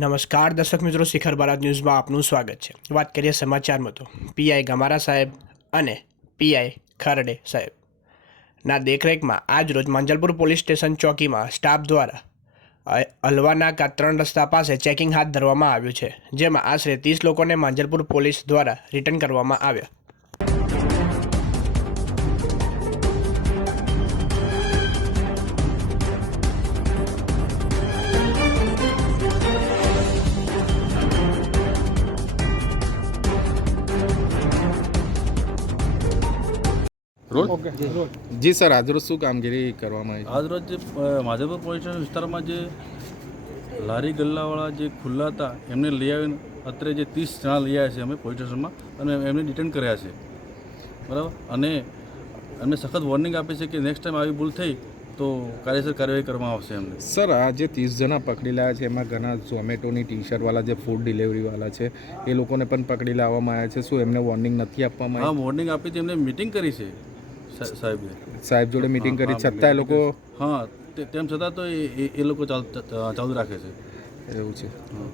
નમસ્કાર, દર્શક મિત્રો, શિખર ભારત ન્યૂઝમાં આપનું સ્વાગત છે. વાત કરીએ સમાચારમાં તો, પીઆઈ ગમારા સાહેબ અને પીઆઈ ખરડે સાહેબ. ના, દેખરેખમાં આજરોજ માંજલપુર પોલીસ સ્ટેશન ચોકીમાં સ્ટાફ દ્વારા અલવાના ત્રણ રસ્તા પાસે ચેકિંગ હાથ ધરવામાં આવ્યું છે, જેમાં આશરે ત્રીસ લોકોને માંજલપુર પોલીસ દ્વારા રિટર્ન કરવામાં આવ્યા. રોલ જી. સર આજરોજ શું કામગીરી કરવામાં આવી? આજરોજ જે માધવપુર પોલીસ વિસ્તારમાં જે લારી ગલ્લાવાળા જે ખુલ્લા હતા એમને લઈ આવીને અત્રે જે ત્રીસ જણા લઈ આવ્યા છે અમે પોલીસ સ્ટેશનમાં અને એમને ડિટેન કર્યા છે. બરાબર? અને એમને સખત વોર્નિંગ આપી છે કે નેક્સ્ટ ટાઈમ આવી ભૂલ થઈ તો કાયદેસર કાર્યવાહી કરવામાં આવશે એમને. સર આ જે ત્રીસ જણા પકડી લાયા છે એમાં ઘણા ઝોમેટોની ટી શર્ટવાળા જે ફૂડ ડિલિવરીવાળા છે એ લોકોને પણ પકડી લાવવામાં આવ્યા છે. શું એમને વોર્નિંગ નથી આપવામાં હા વોર્નિંગ આપી હતી એમને મિટિંગ કરી છે. સાહેબે. સાહેબ જોડે મિટિંગ કરી છતાં એ લોકો હા તેમ છતાં તો એ લોકો ચાલ- ચાલુ રાખે છે. એવું છે. હા.